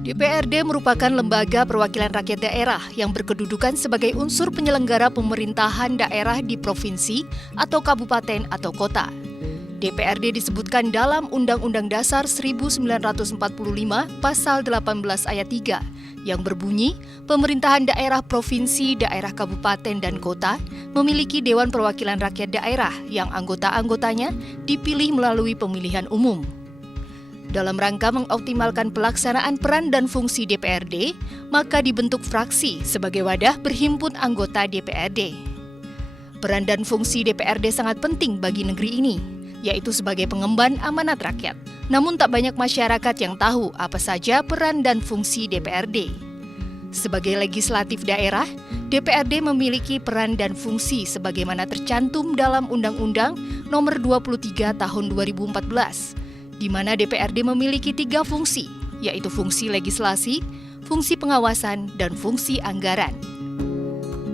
DPRD merupakan lembaga perwakilan rakyat daerah yang berkedudukan sebagai unsur penyelenggara pemerintahan daerah di provinsi atau kabupaten atau kota. DPRD disebutkan dalam Undang-Undang Dasar 1945 Pasal 18 Ayat 3 yang berbunyi, pemerintahan daerah provinsi, daerah kabupaten, dan kota memiliki Dewan Perwakilan Rakyat Daerah yang anggota-anggotanya dipilih melalui pemilihan umum. Dalam rangka mengoptimalkan pelaksanaan peran dan fungsi DPRD, maka dibentuk fraksi sebagai wadah berhimpun anggota DPRD. Peran dan fungsi DPRD sangat penting bagi negeri ini, yaitu sebagai pengemban amanat rakyat. Namun tak banyak masyarakat yang tahu apa saja peran dan fungsi DPRD. Sebagai legislatif daerah, DPRD memiliki peran dan fungsi sebagaimana tercantum dalam Undang-Undang Nomor 23 Tahun 2014, di mana DPRD memiliki 3 fungsi, yaitu fungsi legislasi, fungsi pengawasan, dan fungsi anggaran.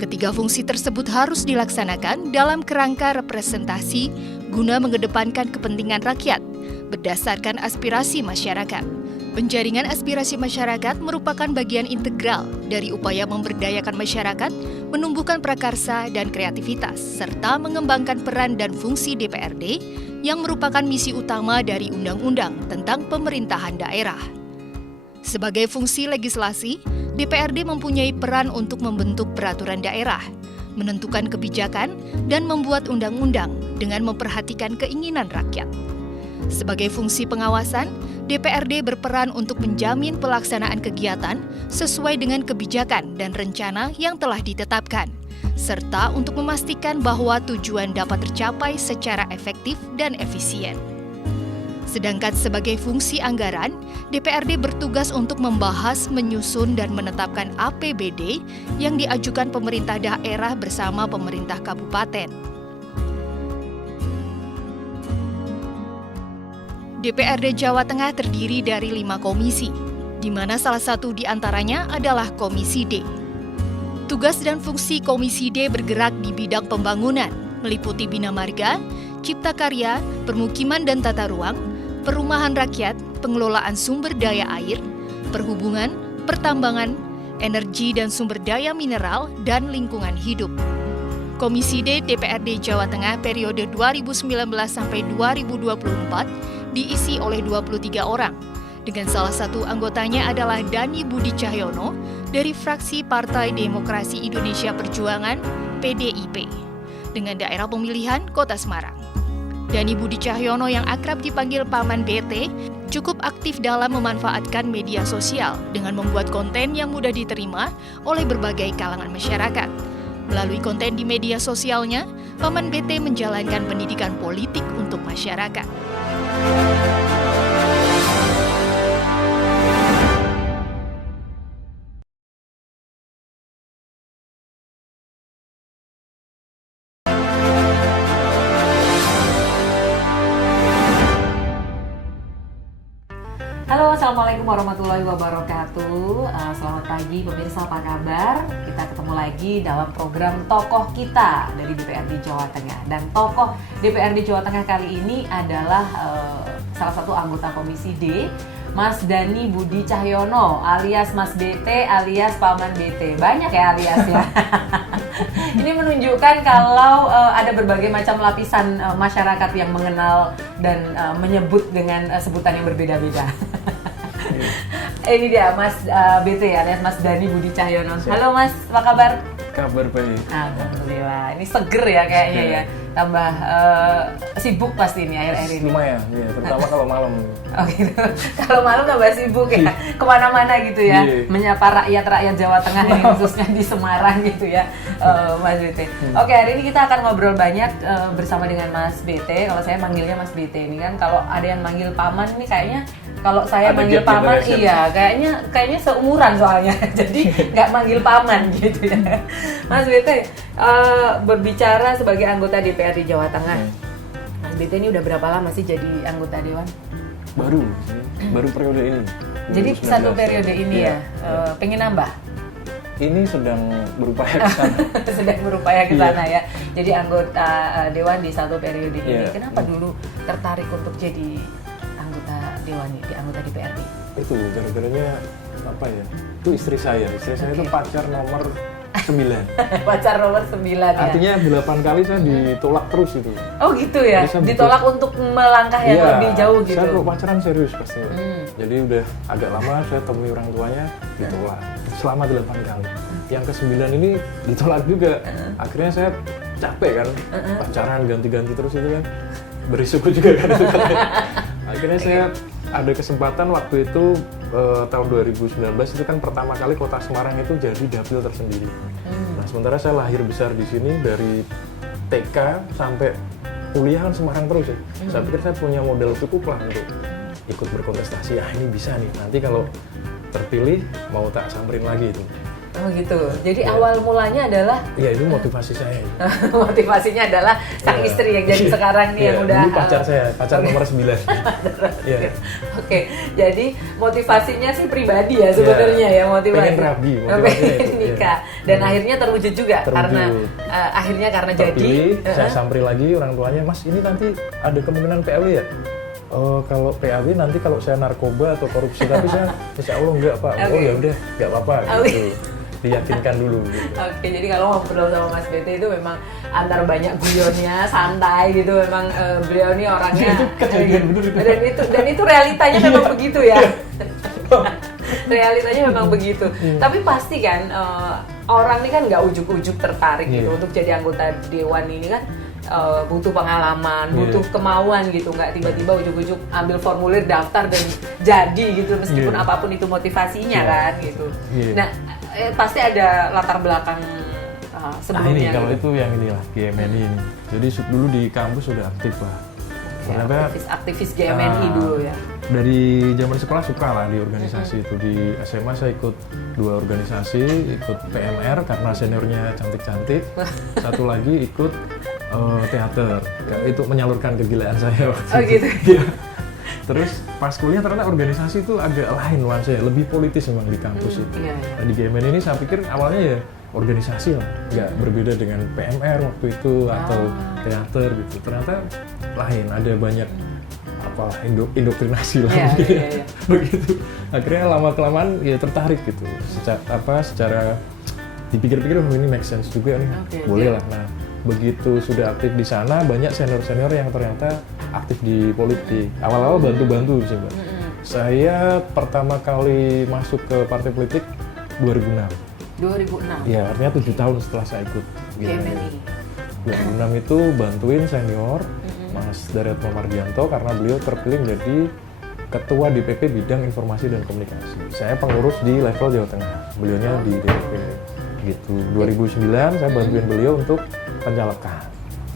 Ketiga fungsi tersebut harus dilaksanakan dalam kerangka representasi guna mengedepankan kepentingan rakyat berdasarkan aspirasi masyarakat. Penjaringan aspirasi masyarakat merupakan bagian integral dari upaya memberdayakan masyarakat, menumbuhkan prakarsa dan kreativitas, serta mengembangkan peran dan fungsi DPRD yang merupakan misi utama dari Undang-Undang tentang Pemerintahan Daerah. Sebagai fungsi legislasi, DPRD mempunyai peran untuk membentuk peraturan daerah, menentukan kebijakan, dan membuat undang-undang dengan memperhatikan keinginan rakyat. Sebagai fungsi pengawasan, DPRD berperan untuk menjamin pelaksanaan kegiatan sesuai dengan kebijakan dan rencana yang telah ditetapkan, serta untuk memastikan bahwa tujuan dapat tercapai secara efektif dan efisien. Sedangkan sebagai fungsi anggaran, DPRD bertugas untuk membahas, menyusun, dan menetapkan APBD yang diajukan pemerintah daerah bersama pemerintah kabupaten. DPRD Jawa Tengah terdiri dari 5 komisi, di mana salah satu di antaranya adalah Komisi D. Tugas dan fungsi Komisi D bergerak di bidang pembangunan, meliputi bina marga, cipta karya, permukiman dan tata ruang, perumahan rakyat, pengelolaan sumber daya air, perhubungan, pertambangan, energi dan sumber daya mineral, dan lingkungan hidup. Komisi D DPRD Jawa Tengah periode 2019 sampai 2024 diisi oleh 23 orang, dengan salah satu anggotanya adalah Dani Budi Cahyono dari fraksi Partai Demokrasi Indonesia Perjuangan (PDIP) dengan daerah pemilihan Kota Semarang. Dani Budi Cahyono yang akrab dipanggil Paman BT cukup aktif dalam memanfaatkan media sosial dengan membuat konten yang mudah diterima oleh berbagai kalangan masyarakat. Melalui konten di media sosialnya, Paman BT menjalankan pendidikan politik untuk masyarakat. Halo, Assalamualaikum warahmatullahi wabarakatuh. Selamat pagi pemirsa, apa kabar? Kita ketemu lagi dalam program Tokoh Kita dari DPRD Jawa Tengah. Dan tokoh DPRD Jawa Tengah kali ini adalah salah satu anggota Komisi D, Mas Dani Budi Cahyono alias Mas BT alias Paman BT. Banyak ya alias ya. Ini menunjukkan kalau ada berbagai macam lapisan masyarakat yang mengenal dan menyebut dengan sebutan yang berbeda-beda. Ini dia Mas BT alias Mas Dani Budi Cahyono. Halo Mas, apa kabar? Kabar baik. Alhamdulillah. Ini seger ya kayaknya ya. Tambah sibuk pasti ini akhir-akhir ini. Lumayan, ya, terutama kalau malam. Oh gitu. Kalau malam tambah sibuk ya. Kemana-mana gitu ya. Menyapa rakyat-rakyat Jawa Tengah ini khususnya di Semarang gitu ya, Mas BT. Oke, hari ini kita akan ngobrol banyak bersama dengan Mas BT. Kalau saya manggilnya Mas BT ini kan, kalau ada yang manggil Paman ini kayaknya, kalau saya ada manggil Paman, iya kayaknya seumuran soalnya. Jadi nggak manggil Paman gitu ya. Mas BT, berbicara sebagai anggota DPRD Jawa Tengah, Mas BT ini udah berapa lama sih jadi anggota Dewan? Baru periode ini. Jadi 2019. satu periode ini ya, pengen nambah? Ini sedang berupaya ke sana. Sedang berupaya ke sana ya. Jadi anggota Dewan di satu periode ini. Kenapa dulu tertarik untuk jadi anggota dewan di anggota DPRD? Itu gara-garanya apa ya? Itu istri saya itu pacar nomor 9. Pacar nomor 9 ya. Artinya 8 kali saya ditolak terus itu. Oh gitu ya. Ditolak untuk melangkah yang lebih jauh gitu. Saya kalau pacaran serius pastinya. Jadi udah agak lama saya temui orang tuanya ditolak selama 8 kali. Yang ke-9 ini ditolak juga. Akhirnya saya capek kan, pacaran ganti-ganti terus itu kan. Berisiko juga kan itu kan. Akhirnya saya ada kesempatan waktu itu tahun 2019 itu kan pertama kali Kota Semarang itu jadi dapil tersendiri. Nah, sementara saya lahir besar di sini dari TK sampai kuliah kan Semarang terus ya. Saya pikir saya punya modal cukup lah untuk ikut berkontestasi. Ini bisa nih. Nanti kalau terpilih mau tak samperin lagi itu. Oh gitu. Jadi awal mulanya adalah Iya, itu motivasi saya. motivasinya adalah sang istri yang jadi sekarang nih yang udah dulu pacar nomor 9. Iya. Oke. Jadi motivasinya sih pribadi ya sebenarnya ya motivasi. Pengen rabi, pengen nikah. Dan akhirnya terwujud juga karena akhirnya karena terpilih, jadi saya samperin lagi orang tuanya, "Mas, ini nanti ada kemungkinan PAW ya?" Kalau PAW nanti kalau saya narkoba atau korupsi, tapi saya insya Allah enggak Pak. Oh ya udah, enggak apa-apa gitu. Diyakinkan dulu gitu. Oke, jadi kalau ngobrol sama Mas BT itu memang antar banyak guyonnya, santai gitu. Memang beliau ini orangnya dan itu realitanya memang begitu ya. Realitanya memang begitu. Tapi pasti kan orang ini kan nggak ujuk-ujuk tertarik gitu untuk jadi anggota dewan ini kan. Butuh pengalaman, butuh kemauan gitu, nggak tiba-tiba ujuk-ujuk ambil formulir daftar dan jadi gitu meskipun apapun itu motivasinya kan gitu. Nah pasti ada latar belakang sebelumnya. Kalau itu yang inilah GMNI ini. Jadi dulu di kampus sudah aktif lah. Aktivis GMNI dulu ya. Dari zaman sekolah suka lah di organisasi itu. Di SMA saya ikut 2 organisasi, ikut PMR karena seniornya cantik-cantik. Satu lagi ikut teater, itu menyalurkan kegilaan saya waktu itu. Gitu. Terus pas kuliah ternyata organisasi itu agak lain nuansanya, lebih politis memang di kampus itu. Nah, di GMN ini saya pikir awalnya ya organisasi lah, nggak berbeda dengan PMR waktu itu atau teater gitu. Ternyata lain, ada banyak indoktrinasi lah begitu. Akhirnya lama kelamaan ya tertarik gitu. Secara dipikir-pikir ini make sense juga nih, boleh lah. Nah, begitu sudah aktif di sana, banyak senior-senior yang ternyata aktif di politik. Awal-awal bantu-bantu sih, Mbak. Saya pertama kali masuk ke partai politik 2006. 2006? Ya, artinya 7 tahun setelah saya ikut GMNI. 2006 itu bantuin senior, Mas Daryatmo Mardianto, karena beliau terpilih menjadi Ketua DPP Bidang Informasi dan Komunikasi. Saya pengurus di level Jawa Tengah, beliaunya di DPP. Gitu. 2009 saya bantuin beliau untuk pencalekan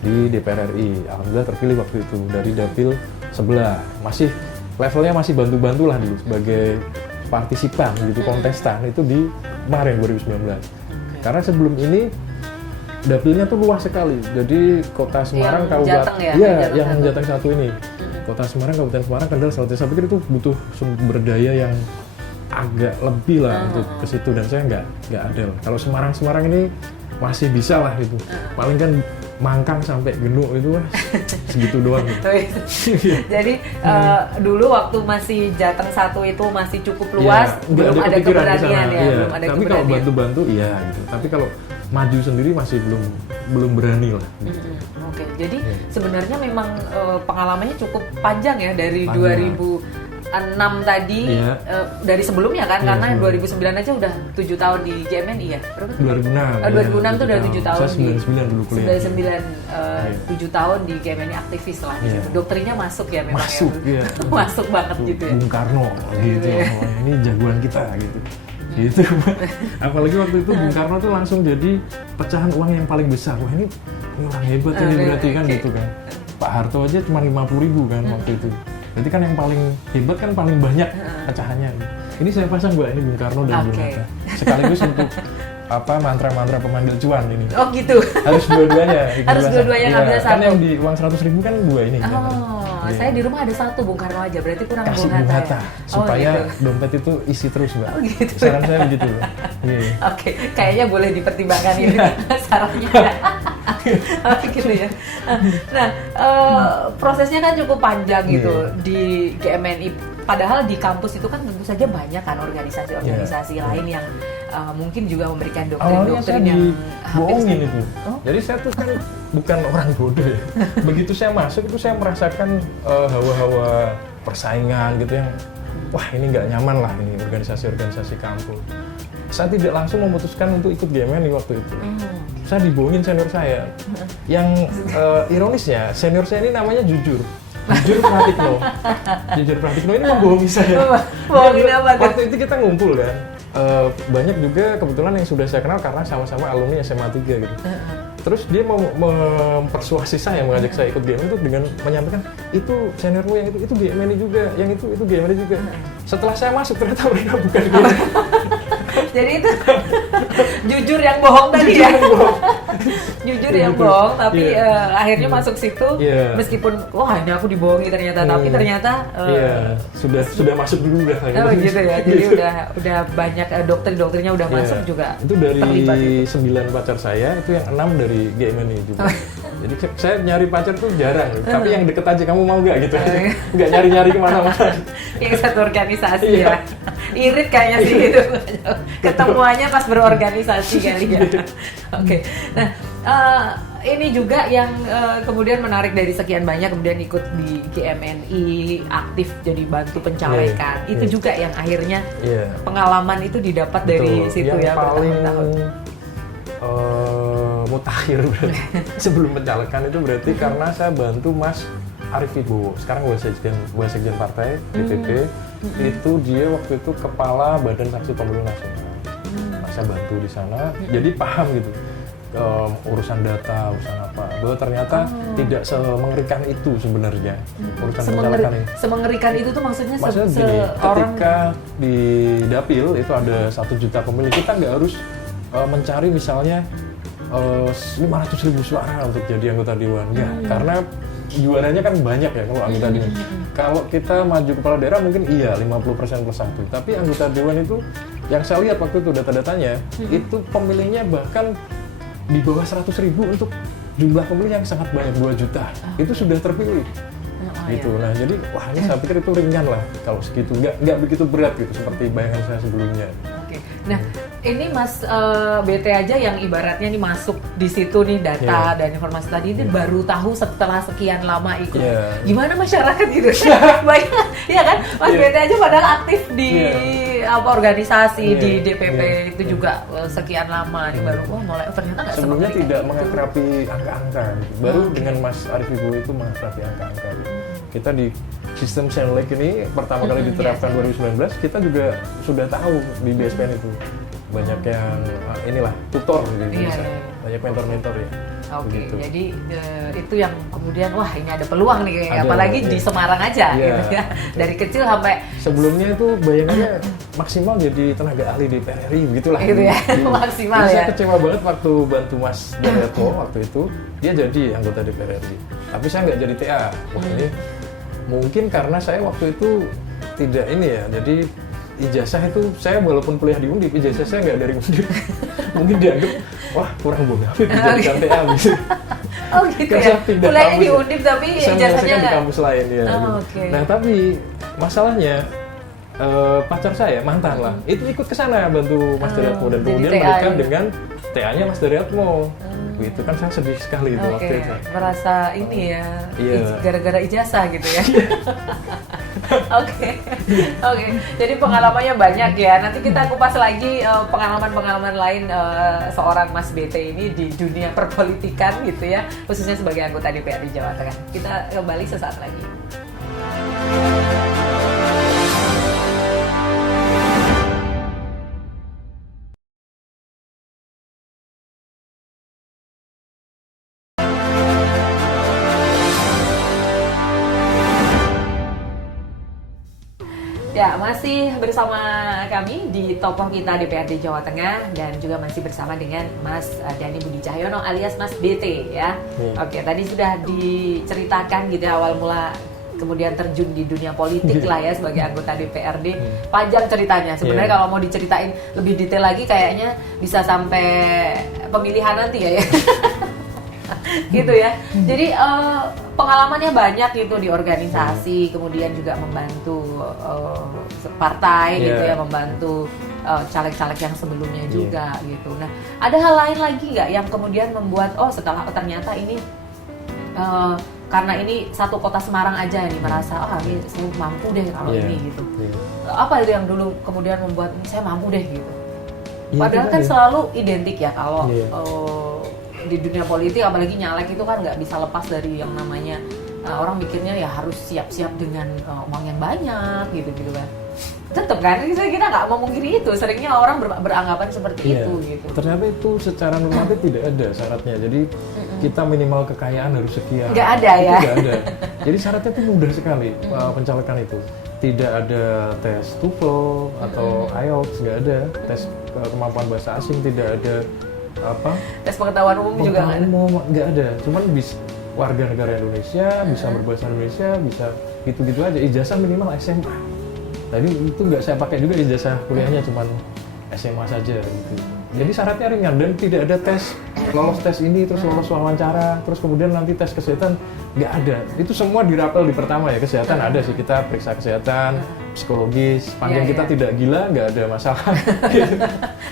di DPR RI. Alhamdulillah terpilih waktu itu dari dapil sebelah. Masih levelnya masih bantu-bantu lah dulu sebagai partisipan gitu, kontestan itu di kemarin 2019. Karena sebelum ini dapilnya tuh luas sekali. Jadi Kota Semarang, Kabupaten yang Jateng 1 ini. Kota Semarang, Kabupaten Semarang, Kendal, Salatiga. Saya pikir itu butuh sumber daya yang agak lebih lah untuk ke situ, dan saya nggak ada. Kalau Semarang ini masih bisa lah itu. Paling kan Mangkang sampai Genuk itu segitu doang. Jadi dulu waktu masih Jateng 1 itu masih cukup luas, belum ada keberanian ya, belum ada. Tapi kalau bantu-bantu iya gitu. Tapi kalau maju sendiri masih belum berani lah. Oke, jadi sebenarnya memang pengalamannya cukup panjang ya dari 2006 tadi, dari sebelumnya kan, karena 2009 aja udah 7 tahun di GMNI ya? Berapa tuh? 2006 tuh udah 7 tahun. Saya 99 dulu kuliah. 7 tahun di GMNI aktivis lah. Doktrinnya masuk ya memang. Masuk, ya. Masuk banget gitu ya. Bung Karno gitu. Ini jagoan kita gitu. Gitu. Apalagi waktu itu Bung Karno tuh langsung jadi pecahan uang yang paling besar. Wah, ini orang hebat ini berarti kan gitu kan. Pak Harto aja cuma 50.000 kan waktu itu. Berarti kan yang paling hebat kan paling banyak pecahannya. Ini saya pasang Mbak, ini Bung Karno dan Bung Hatta. Sekaligus untuk mantra-mantra pemanggil cuan ini. Oh gitu. Harus dua-duanya. Harus dua-duanya ngambil satu. Kan yang di uang 100.000 kan 2 ini. Saya di rumah ada 1 Bung Karno aja, berarti kurang Kasih Bung Hatta. Supaya dompet itu isi terus Mbak. Gitu. Saran saya begitu. Oke, kayaknya boleh dipertimbangkan ini sarannya. Gitu ya. Nah, prosesnya kan cukup panjang gitu di GMNI. Padahal di kampus itu kan tentu saja banyak kan organisasi-organisasi lain yang mungkin juga memberikan doktrin-doktrin yang hampir bohongin itu. Jadi saya tuh kan bukan orang bodoh ya. Begitu saya masuk itu saya merasakan hawa-hawa persaingan gitu yang wah ini nggak nyaman lah ini organisasi-organisasi kampus. Saya tidak langsung memutuskan untuk ikut GMNI waktu itu. Saya dibohongin senior saya. Yang ironisnya senior saya ini namanya Jujur Pratikno. Jujur Pratikno ini membohongi saya. Bohongin apa tuh? Waktu itu kita ngumpul kan. Banyak juga kebetulan yang sudah saya kenal karena sama-sama alumni SMA 3 gitu. Terus dia mempersuasi saya, mengajak saya ikut GMNI itu dengan menyampaikan itu seniormu yang itu GMNI juga, yang itu GMNI juga. Setelah saya masuk ternyata mereka bukan GMNI. Jadi itu jujur yang bohong tadi ya. Jujur yang bohong, tapi akhirnya masuk situ meskipun wah ini aku dibohongi ternyata, tapi ternyata sudah masuk dulu udah. Oh gitu ya. Jadi udah banyak doktrin-doktrinnya udah masuk juga. Itu dari 9 pacar saya, itu yang 6 dari GMNI juga. Jadi saya nyari pacar tuh jarang, tapi yang deket aja kamu mau nggak gitu, nggak nyari-nyari kemana-mana. Yang satu organisasi ya, irit kayaknya sih gitu. Ketemuannya pas berorganisasi kali ya. Oke. Nah ini juga yang kemudian menarik dari sekian banyak kemudian ikut di GMNI, aktif jadi bantu pencalekan. Itu juga yang akhirnya pengalaman itu didapat dari situ yang ya bertahun-tahun. Mutakhir berarti sebelum pencalekan itu berarti karena saya bantu Mas Arief Wibowo, sekarang Wasekjen Partai DPP. Itu dia waktu itu kepala Badan Saksi Pemilu Nasional. Nah, saya bantu di sana, jadi paham gitu urusan data, urusan apa. Bahwa ternyata tidak semengerikan itu sebenarnya urusan pencalekan ini. Semengerikan itu tuh maksudnya ketika di Dapil itu ada 1 juta pemilih, kita nggak harus mencari misalnya 500.000 suara untuk jadi anggota dewan, karena juaranya kan banyak ya kalau anggota dewan. Kalau kita maju kepala daerah mungkin 50% plus 1, tapi anggota dewan itu yang saya lihat waktu itu data-datanya itu pemilihnya bahkan di bawah 100.000 untuk jumlah pemilih yang sangat banyak, 2 juta itu sudah terpilih. Gitu. Nah jadi wah ini saya pikir itu ringan lah kalau segitu, nggak begitu berat gitu seperti bayangan saya sebelumnya. Nah ini Mas BT aja yang ibaratnya nih masuk di situ nih data dan informasi tadi ini baru tahu setelah sekian lama ikut. Gimana masyarakat gitu? Banyak, ya kan? Mas BT aja padahal aktif di organisasi di DPP itu juga sekian lama nih baru mulai ternyata nggak sebelumnya tidak mengakrabi angka-angka. Baru dengan Mas Arief Wibowo itu mengakrabi angka-angka. Kita di sistem Senlek ini pertama kali diterapkan 2019, kita juga sudah tahu di BSPN itu banyak yang inilah tutor gitu, banyak mentor-mentor ya. Gitu. Jadi itu yang kemudian wah ini ada peluang nih apalagi di Semarang aja gitu ya. Dari kecil sampai sebelumnya itu bayangannya maksimal jadi tenaga ahli DPR RI begitulah. Gitu ya. Maksimal ya. Saya kecewa banget waktu bantu Mas Daryatmo waktu itu, dia jadi anggota DPR RI. Tapi saya nggak jadi TA. Wah ini mungkin karena saya waktu itu tidak ini ya, jadi ijazah itu saya walaupun kuliah di Undip, ijazah saya nggak dari Undip. Mungkin dianggap wah kurang bonafit jadi TA gitu. Oh gitu ya. Kuliahnya di Undip tapi ijazahnya di kampus lain ya. Nah tapi masalahnya pacar saya mantan lah, itu ikut ke sana bantu Mas Daryatmo dan kemudian menikah dengan TA-nya Mas Daryatmo. Itu kan saya sedih sekali itu waktu itu. Merasa ini ya, gara-gara ijazah gitu ya. Oke. Jadi pengalamannya banyak ya. Nanti kita kupas lagi pengalaman-pengalaman lain seorang Mas BT ini di dunia perpolitikan gitu ya, khususnya sebagai anggota DPRD Jawa Tengah. Kita kembali sesaat lagi. Ya, masih bersama kami di Tokoh Kita DPRD Jawa Tengah dan juga masih bersama dengan Mas Dhani Budi Cahyono alias Mas BT ya. Oke, tadi sudah diceritakan gitu awal mula kemudian terjun di dunia politik lah ya sebagai anggota DPRD. Panjang ceritanya. Sebenarnya kalau mau diceritain lebih detail lagi kayaknya bisa sampai pemilihan nanti ya. gitu ya. Jadi pengalamannya banyak gitu di organisasi, kemudian juga membantu partai gitu ya, membantu caleg-caleg yang sebelumnya juga gitu. Nah, ada hal lain lagi nggak yang kemudian membuat setelah ternyata ini karena ini satu kota Semarang aja nih merasa ini saya mampu deh kalau ini gitu. Apa itu yang dulu kemudian membuat saya mampu deh gitu? Padahal kan selalu identik ya kalau di dunia politik apalagi nyalek itu kan nggak bisa lepas dari yang namanya orang mikirnya ya harus siap-siap dengan uang yang banyak gitu kan. Tetap kan, kita nggak mau mungkiri itu. Seringnya orang beranggapan seperti itu gitu. Ternyata itu secara normatif tidak ada syaratnya. Jadi kita minimal kekayaan harus sekian. Nggak ada ya? Nggak ada. Jadi syaratnya itu mudah sekali pencalekan itu. Tidak ada tes TOEFL atau IELTS, nggak ada. Tes kemampuan bahasa asing, tidak ada tes pengetahuan umum juga nggak ada. Cuman bisa warga negara Indonesia, bisa berbahasa Indonesia, bisa gitu-gitu aja. Ijazah minimal SMA. Tadi itu nggak saya pakai juga ijazah kuliahnya, cuman SMA saja gitu. Jadi syaratnya ringan dan tidak ada tes, lolos tes ini terus lolos wawancara, terus kemudian nanti tes kesehatan, nggak ada. Itu semua dirapel di pertama ya. Kesehatan ada sih, kita periksa kesehatan, psikologis, panjang kita tidak gila, nggak ada masalah.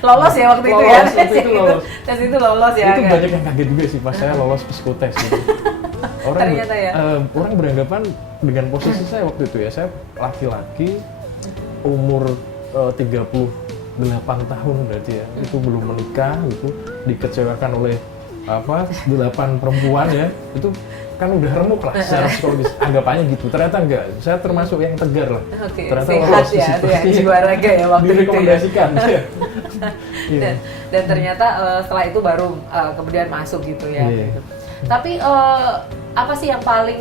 Lolos ya waktu itu ya. Tes itu lolos ya. Itu kan? Banyak yang kaget juga sih pas saya lolos psikotes gitu. Ternyata ya. Orang beranggapan dengan posisi saya waktu itu ya, saya laki-laki umur 38 tahun berarti ya, itu belum menikah, itu dikecewakan oleh 8 perempuan ya, itu kan udah remuk lah secara psikologis, anggapannya gitu. Ternyata enggak, saya termasuk yang tegar lah. Ternyata sehat ya, itu ya, jiwa raga ya waktu direkomendasikan. Itu ya. dan ternyata setelah itu baru kemudian masuk gitu ya. Gitu. Tapi apa sih yang paling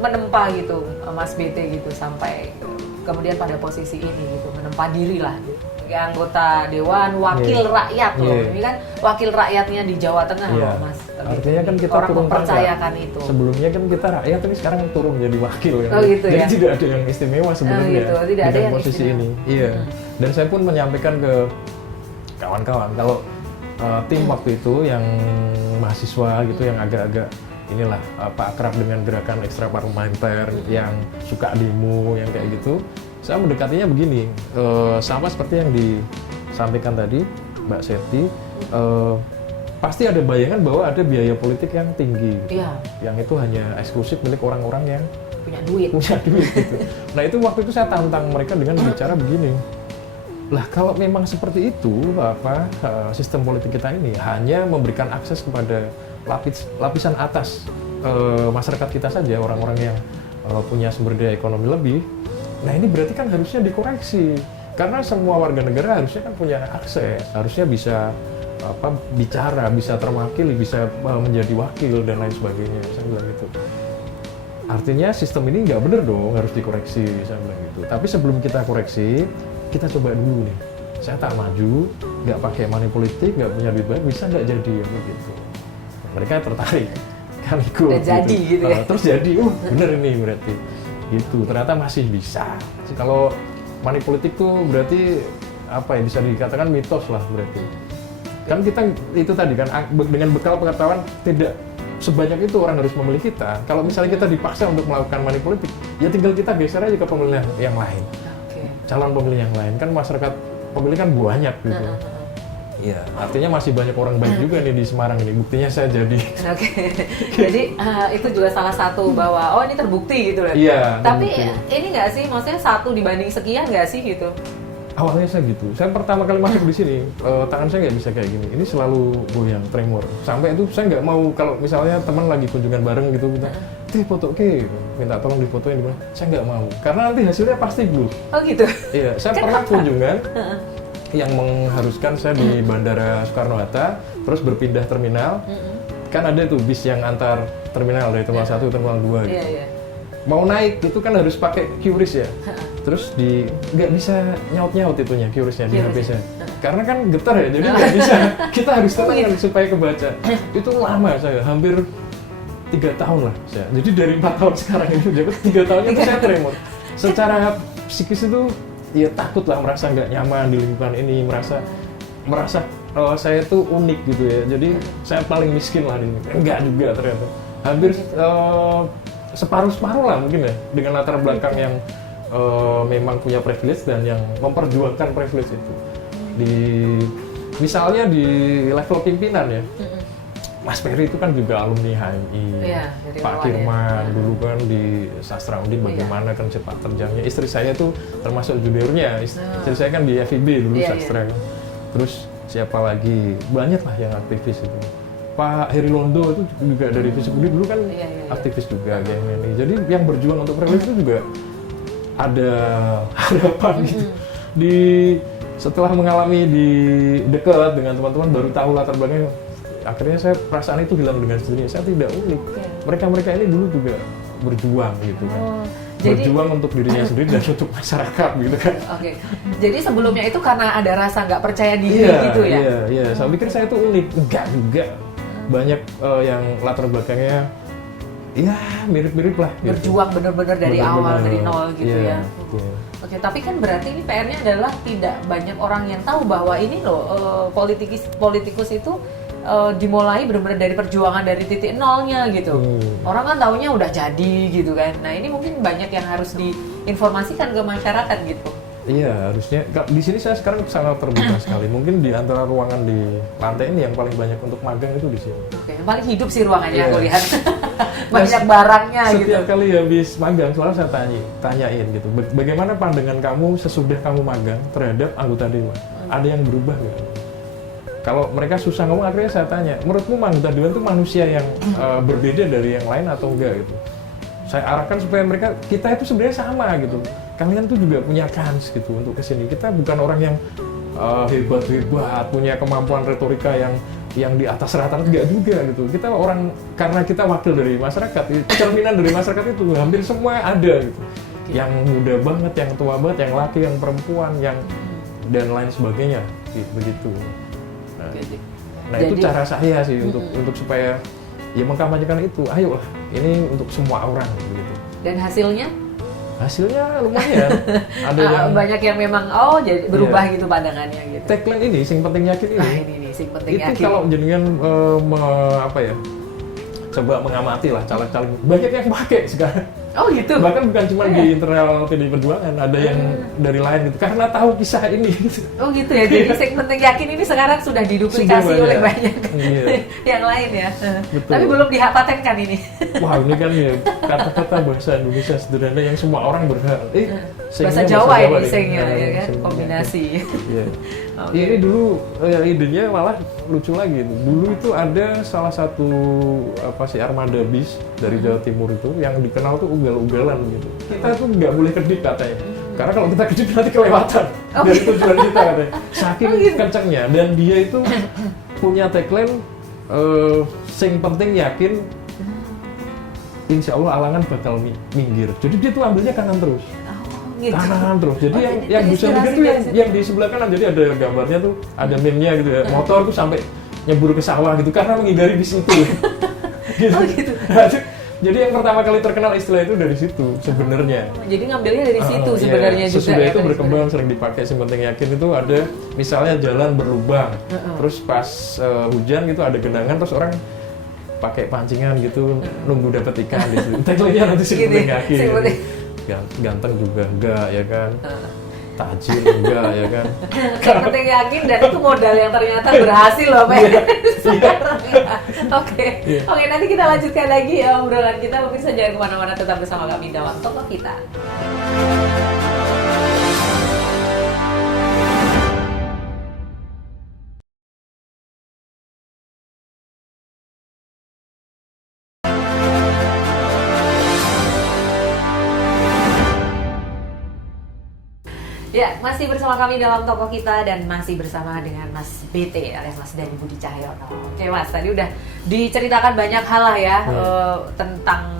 menempa gitu Mas BT gitu sampai kemudian pada posisi ini gitu, menempa diri lah gitu. Anggota dewan wakil rakyat loh, ini kan wakil rakyatnya di Jawa Tengah loh Mas. Artinya kan kita orang turun mempercayakan itu. Sebelumnya kan kita rakyat, tapi sekarang turun menjadi wakil kan. Gitu jadi ya? tidak ada yang istimewa sebenarnya tidak ada yang posisi istimewa. ini. Iya. Dan saya pun menyampaikan ke kawan-kawan kalau tim waktu itu yang mahasiswa gitu yang agak-agak inilah akrab dengan gerakan ekstraparlementer yang suka demo yang kayak gitu. Saya mendekatinya begini, sama seperti yang disampaikan tadi Mbak Septi, pasti ada bayangan bahwa ada biaya politik yang tinggi, yang itu hanya eksklusif milik orang-orang yang punya duit gitu. Nah itu waktu itu saya tantang mereka dengan bicara begini, lah kalau memang seperti itu sistem politik kita ini hanya memberikan akses kepada lapisan atas masyarakat kita saja, orang-orang yang punya sumber daya ekonomi lebih. Nah ini berarti kan harusnya dikoreksi, karena semua warga negara harusnya kan punya akses, harusnya bisa bicara, bisa terwakili, bisa menjadi wakil dan lain sebagainya. Saya bilang gitu. Artinya sistem ini nggak benar dong, harus dikoreksi, saya bilang gitu. Tapi sebelum kita koreksi, kita coba dulu nih. Saya tak maju, nggak pakai money politik, nggak punya duit banyak, bisa nggak jadi ya begitu. Mereka tertarik, kan ikut. Dan jadi gitu ya. Terus jadi, bener ini berarti. Gitu, ternyata masih bisa. Kalau money politik tuh berarti bisa dikatakan mitos lah berarti. Kan kita itu tadi kan dengan bekal pengetahuan tidak sebanyak itu orang harus memilih kita. Kalau misalnya kita dipaksa untuk melakukan money politik, ya tinggal kita geser aja ke pemilih yang lain. Calon pemilih yang lain, kan masyarakat pemilih kan banyak gitu. Iya, artinya masih banyak orang baik juga nih di Semarang ini. Buktinya saya jadi. Jadi itu juga salah satu bahwa ini terbukti gitu loh. Iya. Tapi terbukti. ini nggak sih, maksudnya 1 dibanding sekian nggak sih gitu? Awalnya saya gitu. Saya pertama kali masuk di sini, tangan saya nggak bisa kayak gini. Ini selalu goyang, tremor. Sampai itu saya nggak mau kalau misalnya teman lagi kunjungan bareng gitu, foto minta tolong difotoin, saya nggak mau. Karena nanti hasilnya pasti blur. Oh gitu. Iya, saya pernah kunjungan yang mengharuskan saya di Bandara Soekarno-Hatta, terus berpindah terminal. Kan ada tuh bis yang antar terminal dari terminal 1 ke terminal 2 gitu. Mau naik itu kan harus pakai QRIS ya. Terus nggak bisa nyaut itunya QRIS-nya di HP saya. Karena kan getar ya, jadi nggak bisa. Kita harus tenang supaya kebaca. Itu lama saya, hampir 3 tahun lah saya. Jadi dari 4 tahun sekarang itu, jadi 3 tahunnya itu saya tremor. Secara psikis itu ya takut lah, merasa nggak nyaman di lingkungan ini, merasa merasa saya tuh unik gitu ya. Jadi saya paling miskin lah di sini. Enggak juga ternyata. Hampir separuh-separuh lah mungkin ya, dengan latar belakang yang memang punya privilege dan yang memperjuangkan privilege itu. Misalnya di level pimpinan ya, Mas Ferry itu kan juga alumni HMI, dari Pak awal Firman ya. dulu kan di Sastra Undip bagaimana kan sepak terjangnya. Istri saya tuh termasuk juniornya, istri saya kan di FIB dulu Sastra kan. Terus siapa lagi, banyak lah yang aktivis itu. Pak Heri Londo itu juga dari Fisip Undip dulu kan aktivis juga GMNI. Jadi yang berjuang untuk privilege itu juga ada harapan gitu. Setelah mengalami di dekat dengan teman-teman baru tahu latar belakangnya, akhirnya saya perasaan itu hilang dengan sendirinya. Saya tidak unik. Mereka ini dulu juga berjuang gitu kan. Berjuang untuk dirinya sendiri dan untuk masyarakat gitu kan. Oke. Jadi sebelumnya itu karena ada rasa nggak percaya diri gitu ya? Iya. Saya pikir saya itu unik. Enggak juga. Banyak yang latar belakangnya ya mirip-mirip lah. Berjuang gitu. bener-bener dari awal, dari nol gitu ya. Yeah. Oke, tapi kan berarti ini PR-nya adalah tidak banyak orang yang tahu bahwa ini loh politikus itu dimulai benar-benar dari perjuangan dari titik nolnya gitu. Orang kan taunya udah jadi gitu kan. Nah ini mungkin banyak yang harus diinformasikan ke masyarakat gitu. Iya, harusnya. Di sini saya sekarang sangat terbuka sekali. Mungkin di antara ruangan di lantai ini yang paling banyak untuk magang itu di sini. Oke, yang paling hidup sih ruangannya aku lihat. Banyak barangnya gitu. Setiap kali habis magang selalu saya tanyain gitu. Bagaimana pandangan kamu sesudah kamu magang terhadap anggota dewan? Ada yang berubah nggak? Kalau mereka susah ngomong, akhirnya saya tanya, menurutmu anggota dewan itu manusia yang berbeda dari yang lain atau enggak gitu? Saya arahkan supaya kita itu sebenarnya sama gitu. Kalian tuh juga punya kans gitu untuk kesini. Kita bukan orang yang hebat-hebat, punya kemampuan retorika yang di atas rata-rata, enggak juga gitu. Kita orang, karena kita wakil dari masyarakat, cerminan dari masyarakat itu hampir semua ada gitu. Yang muda banget, yang tua banget, yang laki, yang perempuan, yang dan lain sebagainya begitu. Nah itu cara saya sih untuk supaya ya mengkampanyekan itu. Ayo lah, ini untuk semua orang gitu. Dan hasilnya lumayan. Ada yang banyak yang memang jadi berubah gitu pandangannya gitu. Tagline ini sing penting yakin ini. Nah, ini nih sing penting itu yakin. kalau jenengan coba mengamati lah caleg-caleg banyak yang pakai sekarang. Oh gitu. Bahkan bukan cuma di internal PDI Perjuangan, ada yang dari lain gitu karena tahu kisah ini gitu. Oh gitu ya. Jadi sing penting yakin ini sekarang sudah diduplikasi oleh banyak yang lain ya. Betul. Tapi belum dipatenkan ini. Wah, ini kan ya kata-kata bahasa Indonesia sederhana yang semua orang berhak. Bahasa Jawa ini singnya ya kan, kombinasi. Iya. Okay. Ini dulu idenya malah lucu lagi. Dulu itu ada salah satu armada bis dari Jawa Timur itu yang dikenal tuh ugal-ugalan gitu. Kita tuh nggak boleh kedip katanya. Karena kalau kita kedip nanti kelewatan dari tujuan kita katanya. Saking kencengnya, dan dia itu punya tagline sing penting yakin insya Allah alangan bakal minggir. Jadi dia tuh ambilnya kanan terus. Gitu. Kanan terus. Jadi yang bisa mikir tuh yang di sebelah kanan. Jadi ada gambarnya tuh, ada meme-nya gitu ya. Motor tuh sampai nyebur ke sawah gitu karena menghindari bis itu. Gitu. Oh gitu. Jadi yang pertama kali terkenal istilah itu dari situ sebenarnya. Jadi ngambilnya dari situ sebenarnya juga. Sesudah itu berkembang sering dipakai sing penting yakin itu ada misalnya jalan berlubang. Terus pas hujan gitu ada genangan terus orang pakai pancingan gitu nunggu dapat ikan di situ. Tagline-nya nanti sing penting yakin. Ganteng juga enggak ya kan. Tajir enggak ya kan. Yang penting yakin, dan itu modal yang ternyata berhasil loh Pak. Oke, nanti kita lanjutkan lagi obrolan kita. Pemirsa jangan kemana-mana, tetap bersama kami dalam Tokoh Kita. Ya, masih bersama kami dalam Tokoh Kita dan masih bersama dengan Mas BT alias Mas Dhani Budi Cahyono. Oke Mas, tadi udah diceritakan banyak hal lah ya tentang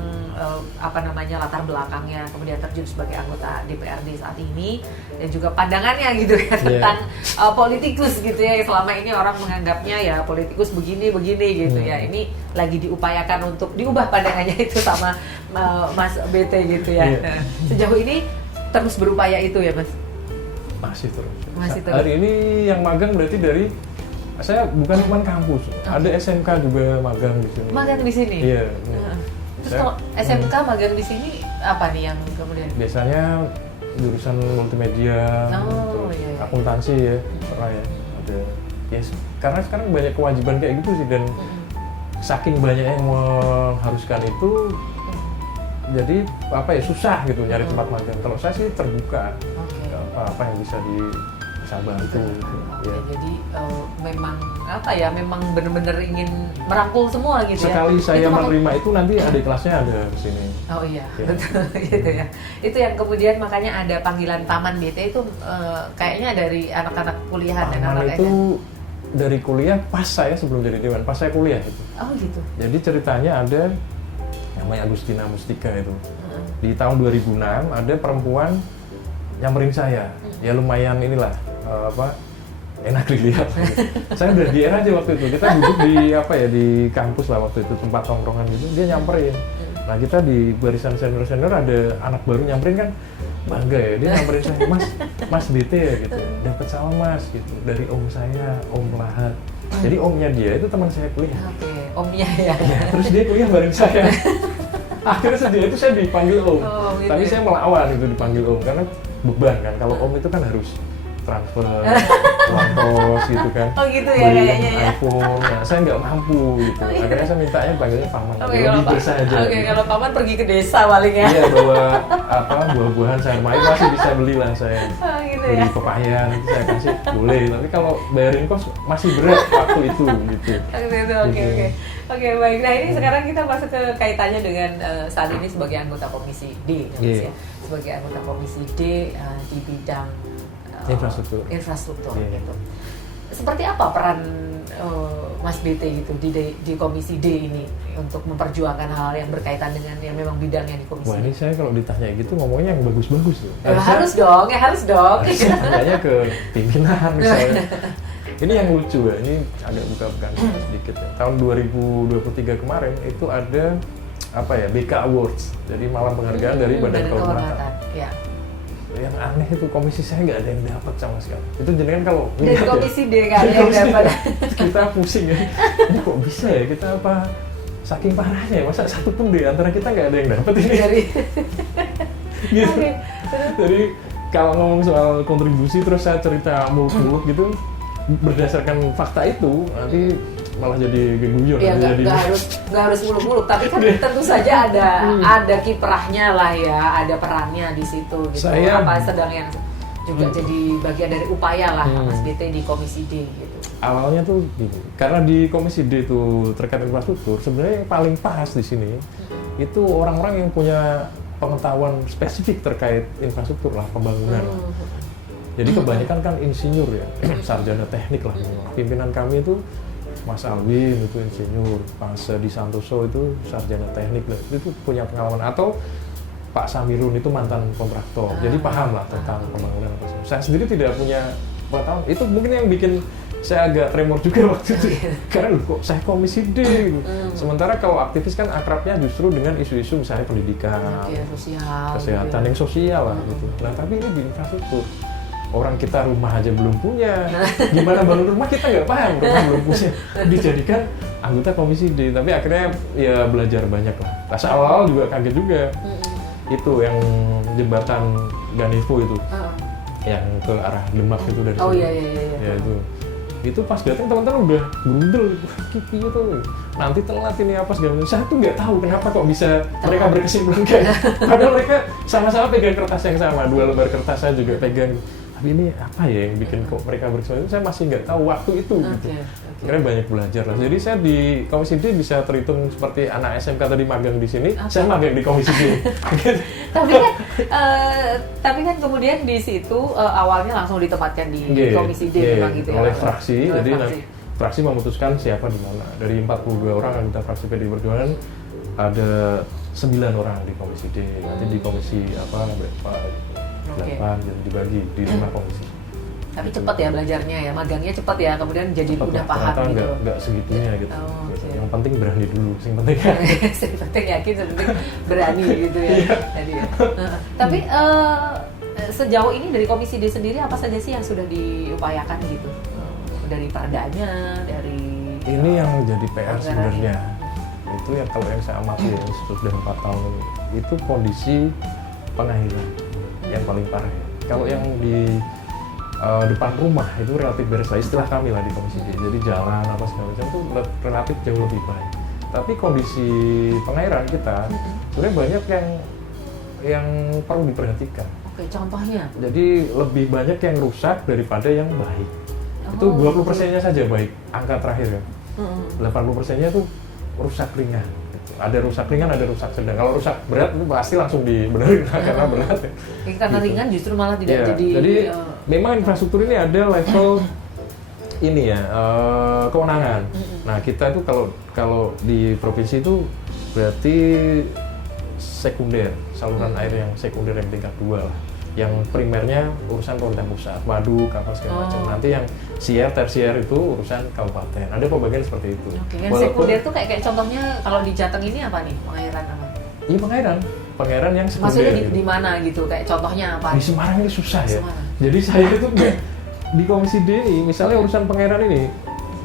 latar belakangnya, kemudian terjun sebagai anggota DPRD saat ini dan juga pandangannya gitu ya tentang politikus gitu ya. Selama ini orang menganggapnya ya politikus begini gitu ya. Ini lagi diupayakan untuk diubah pandangannya itu sama Mas BT gitu ya. Sejauh ini terus berupaya itu ya Mas? Masih terus. Masih terus. Hari ini yang magang berarti dari saya bukan cuma kampus, ada SMK juga magang di sini. Magang di sini? Iya. Terus kalau SMK magang di sini apa nih yang kemudian? Biasanya jurusan multimedia, iya. akuntansi ya, pernah ya. Ada. Yes. Karena sekarang banyak kewajiban kayak gitu sih dan saking banyak yang mengharuskan itu, jadi apa ya susah gitu nyari tempat magang. Kalau saya sih terbuka, apa yang bisa bantu. Gitu. Oke, Ya. jadi memang apa ya, memang benar-benar ingin merangkul semua gitu ya. Sekali saya menerima itu nanti adik kelasnya ada di sini. Oh iya, Ya. betul gitu ya. Itu yang kemudian makanya ada panggilan paman DT itu kayaknya dari anak-anak kuliahan dan Paman anak itu dari kuliah pas saya sebelum jadi dewan, pas saya kuliah itu. Oh gitu. Jadi ceritanya ada namanya Agustina Mustika itu. Di tahun 2006 ada perempuan nyamperin saya. Ya lumayan inilah enak dilihat. Saya udah di era aja waktu itu. Kita duduk di di kampus lah waktu itu, tempat tongkrongan gitu. Dia nyamperin. Nah kita di barisan senior ada anak baru nyamperin kan bangga ya. Dia nyamperin saya, Mas DT ya gitu. Dapat sama Mas gitu dari om saya, Om Lahat. Jadi omnya dia itu teman saya kuliah. Oke, omnya ya. Ya, terus dia kuliah bareng saya. Akhirnya setelah itu saya dipanggil om. Gitu Tapi ya? saya melawan itu dipanggil om karena beban kan. Kalau om itu kan harus transfer, uang kos gitu kan. Oh gitu ya Beli kayaknya ya. iPhone. Nah, saya nggak mampu gitu. Akhirnya saya mintanya panggilnya paman. Oke, Lebih kalau desa aja. Oke, kalau paman pergi ke desa paling ya. Iya bawa buah-buahan sayur mayur masih bisa beli lah saya. Oh gitu Beli ya. pepaya itu saya kasih boleh. Tapi kalau bayarin kos masih berat waktu itu gitu. Oke. Oke, baik. Nah ini sekarang kita masuk ke kaitannya dengan saat ini sebagai anggota Komisi D, ya, Mas, ya. Sebagai anggota Komisi D di bidang infrastruktur gitu. Seperti apa peran Mas DT gitu di Komisi D ini untuk memperjuangkan hal yang berkaitan dengan yang memang bidangnya di Komisi Wah D? ini saya kalau ditanya gitu ngomongnya yang bagus-bagus loh. Harus dong. Tanya ke pimpinan misalnya. Ini yang lucu ya, ini agak buka-bukaan sedikit ya. Tahun 2023 kemarin itu ada BK Awards, jadi malam penghargaan dari Badan Kehormatan. Ya. Yang aneh itu komisi saya nggak ada yang dapat sama sekali. Itu jenengan kalau Dari Komisi D nggak ada yang dapat. Kita pusing ya. Ini kok bisa ya kita saking parahnya ya, masa satu pun di antara kita nggak ada yang dapat ini. Gitu. Oke. Jadi kalau ngomong soal kontribusi terus saya cerita muluk-muluk gitu, berdasarkan fakta itu nanti malah jadi guyon. Ya nggak harus muluk-muluk, tapi kan tentu saja ada kiprahnya lah ya, ada perannya di situ gitu. Apa sedang yang juga jadi bagian dari upaya lah Mas DT di Komisi D gitu. Awalnya tuh gini, karena di Komisi D itu terkait infrastruktur, sebenarnya yang paling pas di sini itu orang-orang yang punya pengetahuan spesifik terkait infrastruktur lah, pembangunan lah. Jadi kebanyakan kan insinyur ya, sarjana teknik lah. Pimpinan kami itu Mas Alwin itu insinyur, Pak Sedi Santoso itu sarjana teknik lah. Itu punya pengalaman. Atau Pak Samirun itu mantan kontraktor, jadi paham lah tentang pembangunan. Saya sendiri tidak punya pengetahuan. Itu mungkin yang bikin saya agak tremor juga waktu itu. Karena kok saya Komisi D gitu. Sementara kalau aktivis kan akrabnya justru dengan isu-isu misalnya pendidikan, sosial, kesehatan, yang sosial lah gitu. Nah tapi ini di infrastruktur. Orang kita rumah aja belum punya, gimana bangun rumah kita nggak paham, rumah belum punya, dijadikan anggota Komisi D. Tapi akhirnya ya belajar banyak lah. Pas awal juga kaget juga, itu yang jembatan Ganevo itu, yang ke arah Demak itu dari sini. Iya. Ya itu pas datang teman-teman udah grundel, kipi itu nanti telat ini apa segala macam. Saya tuh nggak tahu kenapa kok bisa mereka berkesimpulan kayak, padahal mereka sama-sama pegang kertas yang sama, 2 lembar kertas saya juga pegang. Tapi ini apa ya yang bikin kok mereka berkesimpulan? Saya masih nggak tahu waktu itu gitu. Akhirnya banyak belajar lah. Jadi saya di Komisi D bisa terhitung seperti anak SMK tadi magang di sini, saya magang di Komisi D. tapi kan kemudian di situ awalnya langsung ditempatkan di Komisi D memang gitu ya. Oleh fraksi, jadi fraksi memutuskan siapa di mana. Dari 42 orang anggota fraksi PDI Perjuangan ada 9 orang di Komisi D. Nanti di komisi berapa? 8 jadi dibagi di 5 komisi. Tapi cepat ya belajarnya ya, magangnya cepat ya, kemudian jadi udah paham gitu. Nggak segitunya gitu. Yang penting berani dulu, yang penting yang penting yakin, yang penting berani gitu ya. Tadi ya. Tapi sejauh ini dari Komisi D sendiri apa saja sih yang sudah diupayakan gitu? Dari perdanya, dari Ini yang jadi PR anggaran. sebenarnya. Itu yang kalau yang saya amati ya, sudah 4 tahun ini, itu kondisi pengairan yang paling parah ya. Kalau yang di depan rumah itu relatif beres lah, istilah kami lah di Komisi D. Jadi jalan apa segala macam itu relatif jauh lebih baik. Tapi kondisi pengairan kita sebenarnya banyak yang perlu diperhatikan. Oke, contohnya? Jadi lebih banyak yang rusak daripada yang baik. Itu 20%-nya saja baik, angka terakhir ya. 80%-nya itu rusak ringan. Ada rusak ringan, ada rusak sedang. Kalau rusak berat itu pasti langsung dibenerin karena berat. Ya. Karena Gitu. ringan justru malah tidak Ya, jadi. jadi memang infrastruktur ini ada level ini ya kewenangan. Nah kita itu kalau di provinsi itu berarti sekunder, saluran air yang sekunder yang tingkat 2 lah. Yang primernya urusan pemerintah pusat, waduk, apa segala macam. Nanti yang tersier itu urusan kabupaten. Ada pembagian seperti itu. Oke, yang sekunder tuh kayak contohnya kalau di Jateng ini apa nih? Pengairan apa? Iya pengairan yang sekunder. Maksudnya gitu. di mana gitu? Kayak contohnya apa? Di Semarang ini susah ya. Semarang. Jadi saya itu di Komisi D ini, misalnya urusan pengairan ini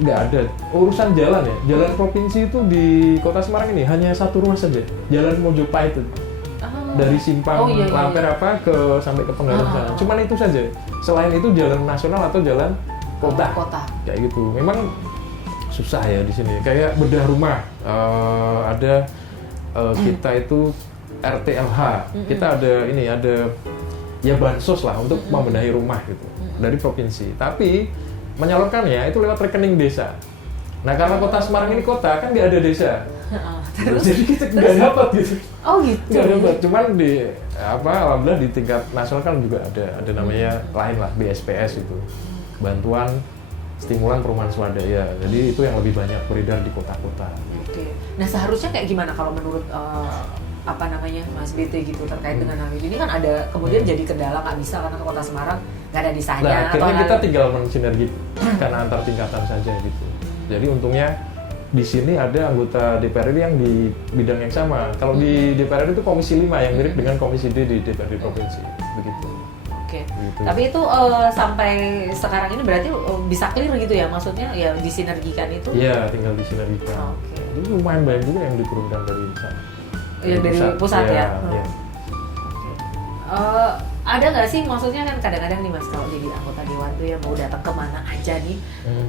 nggak ada. Urusan jalan ya, jalan provinsi itu di Kota Semarang ini hanya satu ruas saja, Jalan Mojopahit itu. Dari simpang Lamper apa sampai ke Penggalan sana. Cuman itu saja. Selain itu jalan nasional atau jalan kota. Kayak gitu. Memang susah ya di sini. Kayak bedah rumah. Ada kita itu RTLH. Kita ada ya bansos lah untuk membenahi rumah gitu dari provinsi. Tapi menyalurkannya itu lewat rekening desa. Nah karena Kota Semarang ini kota kan nggak ada desa. Jadi kita nggak dapat gitu. Oh gitu. Nggak dapat. Cuman alhamdulillah di tingkat nasional kan juga ada namanya lain lah, BSPS itu, bantuan stimulan perumahan swadaya. Jadi itu yang lebih banyak beredar di kota-kota. Oke. Nah seharusnya kayak gimana kalau menurut Mas BT gitu terkait dengan hal ini kan ada kemudian jadi kendala nggak bisa karena ke Kota Semarang nggak ada desanya. Nah akhirnya kita tinggal mensinergi karena antar tingkatan saja gitu. Jadi untungnya di sini ada anggota DPRD yang di bidang yang sama. Kalau di DPRD itu Komisi 5 yang mirip dengan Komisi D di DPRD provinsi, begitu. Oke. Gitu. Tapi itu sampai sekarang ini berarti bisa clear gitu ya? Maksudnya ya disinergikan itu? Iya, tinggal disinergikan. Oke. Jadi lumayan banyak juga yang diturunkan dari sana. Ya dari pusat ya. Iya. Ada nggak sih maksudnya kan kadang-kadang nih Mas kalau jadi anggota dewan tuh ya mau datang kemana aja nih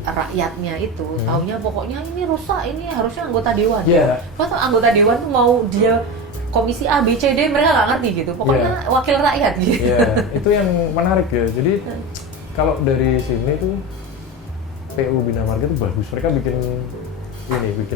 rakyatnya itu taunya pokoknya ini rusak ini harusnya anggota dewan. Iya. Padahal anggota dewan tuh mau dia komisi A, B, C, D mereka nggak ngerti gitu. Pokoknya wakil rakyat gitu. Iya, itu yang menarik ya. Jadi kalau dari sini tuh PU Bina Marga itu bagus. Mereka bikin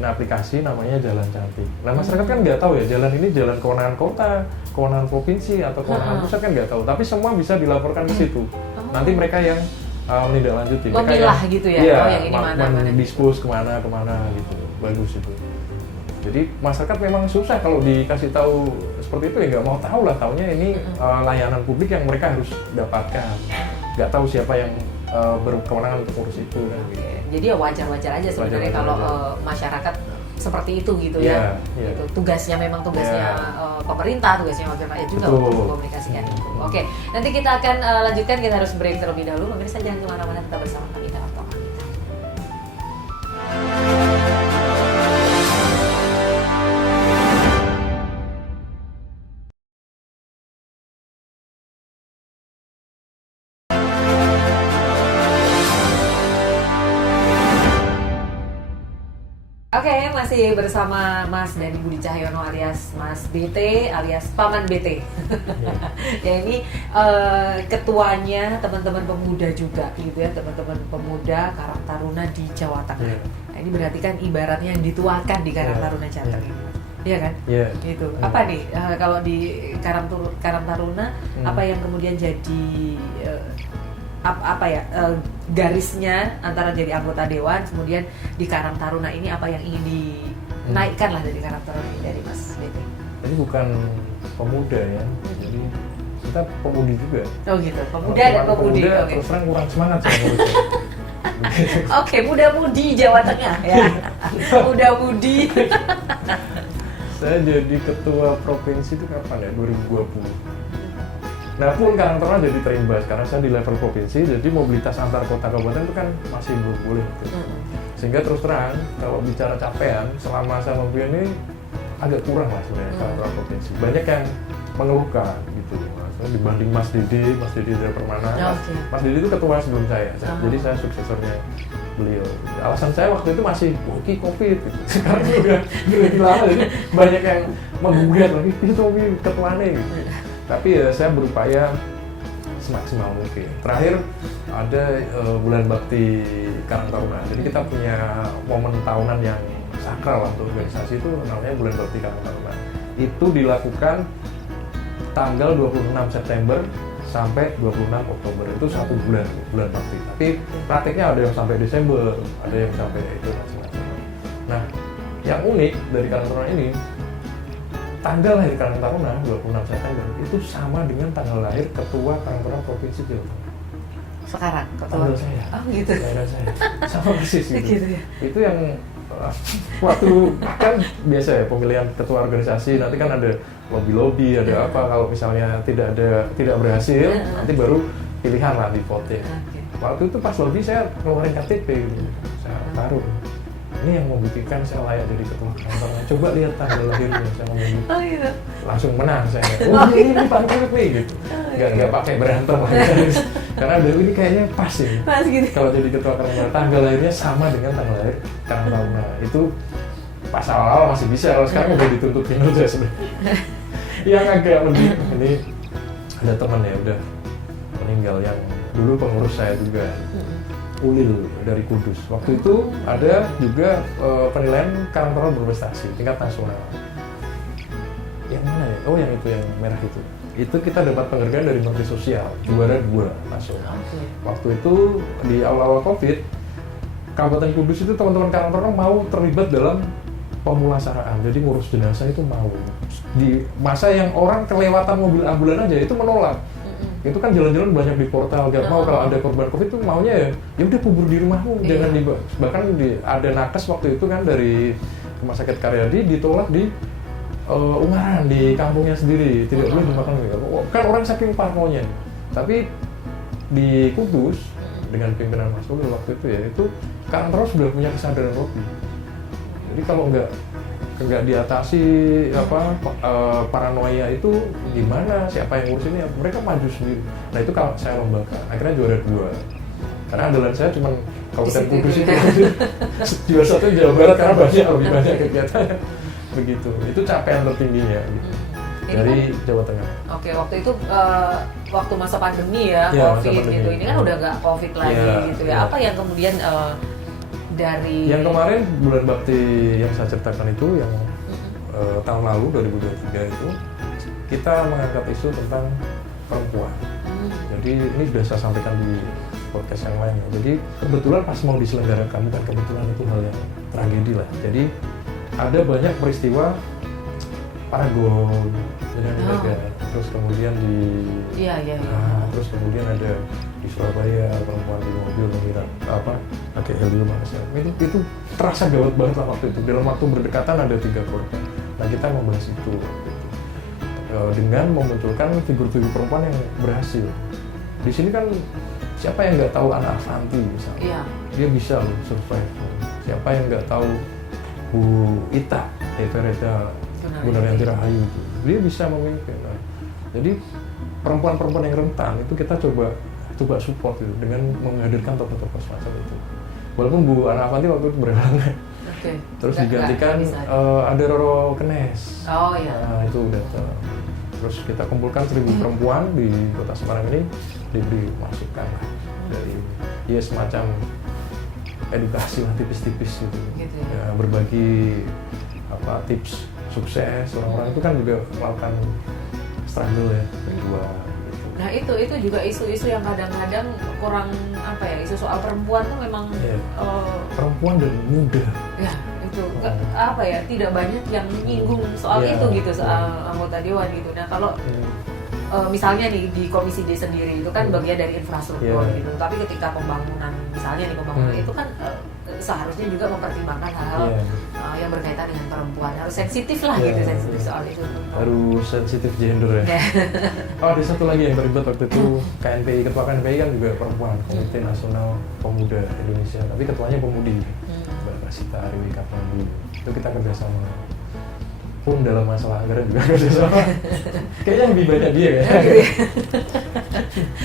aplikasi namanya Jalan Cantik. Nah masyarakat kan nggak tahu ya jalan ini jalan kewenangan kota, kewenangan provinsi atau kewenangan pusat kan nggak tahu. Tapi semua bisa dilaporkan ke situ. Nanti mereka yang menindaklanjuti. Memilah gitu ya. Iya, yang ini mana. mendispose kemana gitu. Bagus itu. Jadi masyarakat memang susah kalau dikasih tahu seperti itu ya nggak mau tahu lah. Taunya ini layanan publik yang mereka harus dapatkan. Nggak tahu siapa yang berkewenangan untuk urus itu kan. Gitu. Jadi ya wajar-wajar aja sebenarnya kalau masyarakat seperti itu gitu ya. Gitu. Tugasnya memang tugasnya pemerintah, tugasnya wakil rakyat juga untuk mengkomunikasikan itu. Oke, nanti kita akan lanjutkan, kita harus break terlebih dahulu. Pemirsa jangan kemana-mana, tetap bersama kami dalam Talk Kita. Oke, masih bersama Mas Dani Budi Cahyono alias Mas BT alias Paman BT. Ya ini ketuanya teman-teman pemuda juga gitu ya, teman-teman pemuda Karang Taruna di Jawa Tengah. Nah, ini berarti kan ibaratnya yang dituakan di Karang Taruna Jateng ini. Iya kan? Iya. Gitu. Apa nih kalau di Karang Taruna apa yang kemudian jadi garisnya antara jadi anggota dewan kemudian di Karang Taruna ini apa yang ingin dinaikkan lah dari Karang Taruna ini dari Mas BT? Jadi bukan pemuda ya, jadi kita pemudi juga. Oh gitu, pemuda dan pemudi. Pemuda terus terang kurang semangat sama menurut saya. Oke, muda-mudi Jawa Tengah ya. Muda-mudi. Saya jadi ketua provinsi itu kapan ya? 2020. Nah pun Karang Taruna jadi terimbas karena saya di level provinsi, jadi mobilitas antar kota kabupaten itu kan masih belum boleh gitu. Sehingga terus terang kalau bicara capaian selama saya memimpin ini agak kurang lah sebenarnya Karang Taruna provinsi. Banyak yang mengeluhkan gitu. Maksudnya dibanding Mas Dede dari Permana. Mas Dede itu ketua sebelum saya. Jadi saya suksesornya beliau. Alasan saya waktu itu masih COVID gitu. Sekarang udah gila-gila jadi banyak yang menggugat lagi itu ketuanya gitu. Tapi ya saya berupaya semaksimal mungkin. Terakhir ada bulan bakti Karang Taruna. Jadi kita punya momen tahunan yang sakral lah untuk organisasi itu namanya bulan bakti Karang Taruna. Itu dilakukan tanggal 26 September sampai 26 Oktober. Itu 1 bulan bakti. Tapi prakteknya ada yang sampai Desember, ada yang sampai itu macam-macam. Nah, yang unik dari Karang Taruna ini, tanggal lahir Karang Taruna 26 September itu sama dengan tanggal lahir Ketua Karang Taruna Provinsi Jawa Tengah. Sekarang ketua. Tanggal saya. Oh gitu. Tanggal saya. Sama persis gitu. Gitu ya. Itu yang waktu kan biasa ya pemilihan ketua organisasi nanti kan ada lobby ada apa, kalau misalnya tidak berhasil nanti baru pilihan lah di voting. Waktu itu pas lobby saya keluarin KTP gitu. Saya taruh ini yang membuktikan saya layak jadi ketua kantor. Coba lihat tanggal lahirnya, saya ngomong gitu. Oh gitu. Langsung menang saya. Oh ini pancurut nih gitu. Nggak pakai berantem lagi. Karena Dewi ini kayaknya pas ini. Pas gitu. Kalau jadi ketua Karang Taruna, tanggal lahirnya sama dengan tanggal lahir Karang Taruna. Itu pas awal-awal masih bisa, kalau sekarang udah dituntut kinerja sebenarnya. Yang agak mending ini ada teman ya udah meninggal yang dulu pengurus saya juga. Ulil dari Kudus. Waktu itu ada juga penilaian Karang Taruna berprestasi tingkat nasional. Yang mana ya? Oh yang itu, yang merah itu. Itu kita dapat penghargaan dari Menteri Sosial, juara 2 nasional. Waktu itu di awal-awal COVID, Kabupaten Kudus itu teman-teman Karang Taruna mau terlibat dalam pemulasaraan. Jadi ngurus jenazah itu mau. Di masa yang orang kelewatan mobil ambulan aja itu menolak. Itu kan jalan-jalan banyak di portal, gak mau kalau ada korban COVID itu maunya ya udah kubur di rumahmu, jangan bahkan ada nakes waktu itu kan dari Rumah Sakit Karyadi ditolak di Ungaran di kampungnya sendiri, tidak boleh dimakan kan orang saking parnonya. Tapi di Kudus dengan pimpinan Mas Ulil waktu itu ya itu Karang Taruna sudah punya kesadaran lebih. Jadi kalau nggak diatasi paranoia itu gimana, siapa yang ngurus ini, mereka maju sendiri. Nah itu kalau saya lombakan akhirnya juara 2 karena andalan saya cuma Kabupaten Kudus itu juara 1 Jawa Barat karena lebih banyak kegiatannya begitu. Itu capaian tertingginya gitu. Dari Jawa Tengah. Oke, waktu itu waktu masa pandemi ya, COVID pandemi. Gitu. Ini kan udah nggak COVID lagi gitu ya. Apa yang kemudian dari yang kemarin bulan bakti yang saya ceritakan itu yang tahun lalu 2023 itu kita mengangkat isu tentang perempuan. Jadi ini sudah saya sampaikan di podcast yang lain. Jadi kebetulan pas mau diselenggarakan, bukan kebetulan, itu hal yang tragedi lah. Jadi ada banyak peristiwa Paragon dengan Mega, terus kemudian terus kemudian ada di Surabaya perempuan di mobil mengira pakai helium itu terasa gawat banget lah waktu itu. Dalam waktu berdekatan ada 3 korban. Nah kita membahas itu dengan memunculkan figur-figur perempuan yang berhasil. Di sini kan siapa yang nggak tahu Ana Avanti misalnya, dia bisa loh survive. Siapa yang nggak tahu Bu Ita, Everetta Gunawanti Rahayu itu, dia bisa memimpin. Nah, jadi perempuan-perempuan yang rentan itu kita coba support gitu, dengan menghadirkan tokoh-tokoh semacam itu. Walaupun Bu Ana Avanti waktu itu berhalangan. Terus digantikan ada Roro Kenes. Nah, itu udah. Terus kita kumpulkan 1000 perempuan di Kota Semarang ini, diberi masukan dari semacam edukasi lah tipis-tipis gitu. Ya, berbagi tips sukses. Orang-orang itu kan juga melakukan struggle ya, berjuang. Nah itu juga isu-isu yang kadang-kadang kurang isu soal perempuan tuh memang perempuan dan muda. Ya itu tidak banyak yang menyinggung soal itu gitu, soal anggota dewan gitu. Nah kalau misalnya nih di Komisi D sendiri itu kan bagian dari infrastruktur gitu, tapi ketika pembangunan misalnya itu kan seharusnya juga mempertimbangkan hal-hal yang berkaitan dengan perempuan, harus sensitif lah gitu, sensitif soal itu. Harus sensitif gender ya. Oh, ada satu lagi yang terlibat waktu itu KNPI, ketua KNPI kan juga perempuan, Komite Nasional Pemuda Indonesia, tapi ketuanya pemudi, Mbak Rasita Ariwi Kapandi. Itu kita kerjasama. Pun dalam masalah anggaran juga kerjasama. Kayaknya lebih banyak dia ya.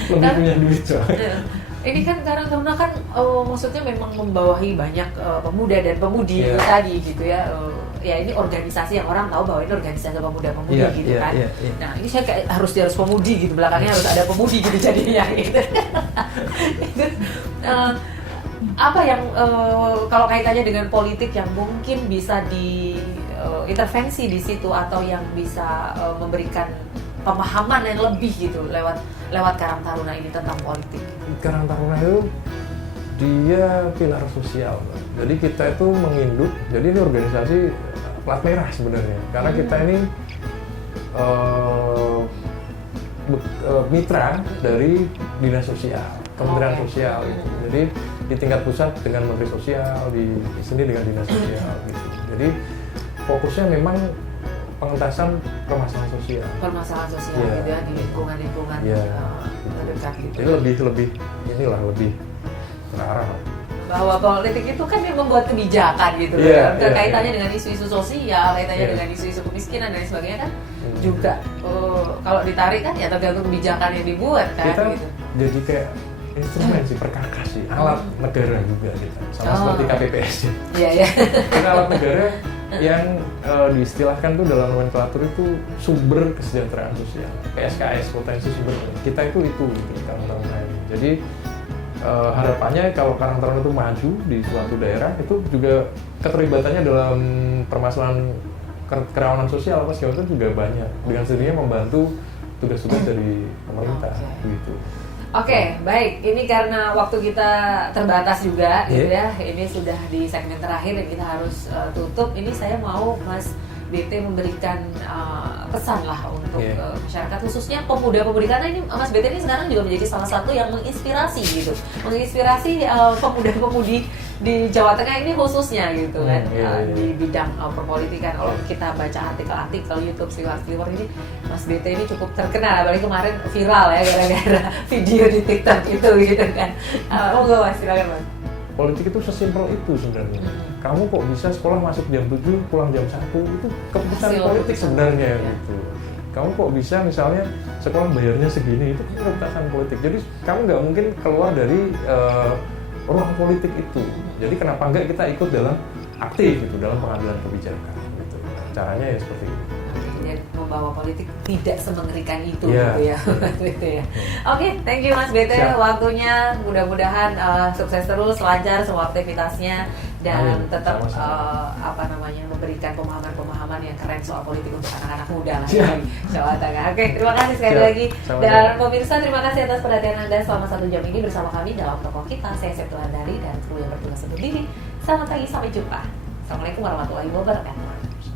Lebih punya duit soalnya. Ini kan Karang Taruna kan maksudnya memang membawahi banyak pemuda dan pemudi itu tadi gitu ya. Ya ini organisasi yang orang tahu bahwa ini organisasi pemuda-pemudi gitu kan. Nah ini saya kayak harus pemudi gitu, belakangnya harus ada pemudi gitu jadinya gitu. Apa yang kalau kaitannya dengan politik yang mungkin bisa diintervensi di situ atau yang bisa memberikan pemahaman yang lebih gitu lewat Karang Taruna ini tentang politik? Karang Taruna itu dia pilar sosial, jadi kita itu menginduk, jadi ini organisasi plat merah sebenarnya, karena kita ini mitra dari Dinas Sosial, Kementerian Sosial gitu. Jadi di tingkat pusat dengan Menteri Sosial, di sini dengan Dinas Sosial gitu. Jadi fokusnya memang pengentasan permasalahan sosial. Permasalahan sosial gitu ya, di lingkungan-lingkungan terdekat gitu. Jadi lebih terarah. Bahwa politik itu kan yang membuat kebijakan gitu kaitannya dengan isu-isu sosial, kaitannya dengan isu-isu kemiskinan dan sebagainya kan juga kalau ditarik kan ya tergantung kebijakan yang dibuat kan kita gitu. Jadi kayak instrumen sih, perkakas sih, alat negara juga gitu. Sama seperti KPPS ya. Iya. Kita alat negara yang diistilahkan tuh dalam nomenklatur itu sumber kesejahteraan sosial, PSKS, potensi sumber. Kita itu gitu Karang Taruna ini. Jadi harapannya kalau Karang Taruna itu maju di suatu daerah, itu juga keterlibatannya dalam permasalahan kerawanan sosial apa segala itu juga banyak, dengan sendirinya membantu tugas-tugas dari pemerintah gitu. Oke, baik. Ini karena waktu kita terbatas juga, gitu ya. Ini sudah di segmen terakhir dan kita harus tutup. Ini saya mau Mas BT memberikan pesan lah untuk masyarakat, khususnya pemuda-pemudi, karena ini Mas BT ini sekarang juga menjadi salah satu yang menginspirasi gitu, menginspirasi pemuda-pemudi di Jawa Tengah ini khususnya gitu kan, di bidang perpolitikan. Kalau kita baca artikel-artikel YouTube Siwar ini, Mas BT ini cukup terkenal, apalagi kemarin viral ya gara-gara video di TikTok itu gitu kan. Monggo Mas, silakan Mas. Politik itu sesimpel itu sebenarnya. Kamu kok bisa sekolah masuk jam 7, pulang jam 1, itu keputusan politik sebenarnya gitu. Kamu kok bisa misalnya sekolah bayarnya segini, itu keputusan politik. Jadi kamu nggak mungkin keluar dari ruang politik itu. Jadi kenapa nggak kita ikut dalam aktif gitu dalam pengambilan kebijakan gitu. Caranya ya seperti itu. Dan membawa politik tidak semengerikan itu gitu ya. Gitu ya. Oke, thank you Mas BT waktunya. Mudah-mudahan sukses terus, lancar semua aktivitasnya dan tetap memberikan pemahaman-pemahaman yang keren soal politik untuk anak-anak muda lah di Jawa Tengah. Oke, terima kasih sekali lagi. Dan pemirsa, terima kasih atas perhatian Anda selama 1 jam ini bersama kami dalam Tokoh Kita. Saya Septuandari dan kru yang bertugas undur diri. Selamat pagi, sampai jumpa. Assalamualaikum warahmatullahi wabarakatuh.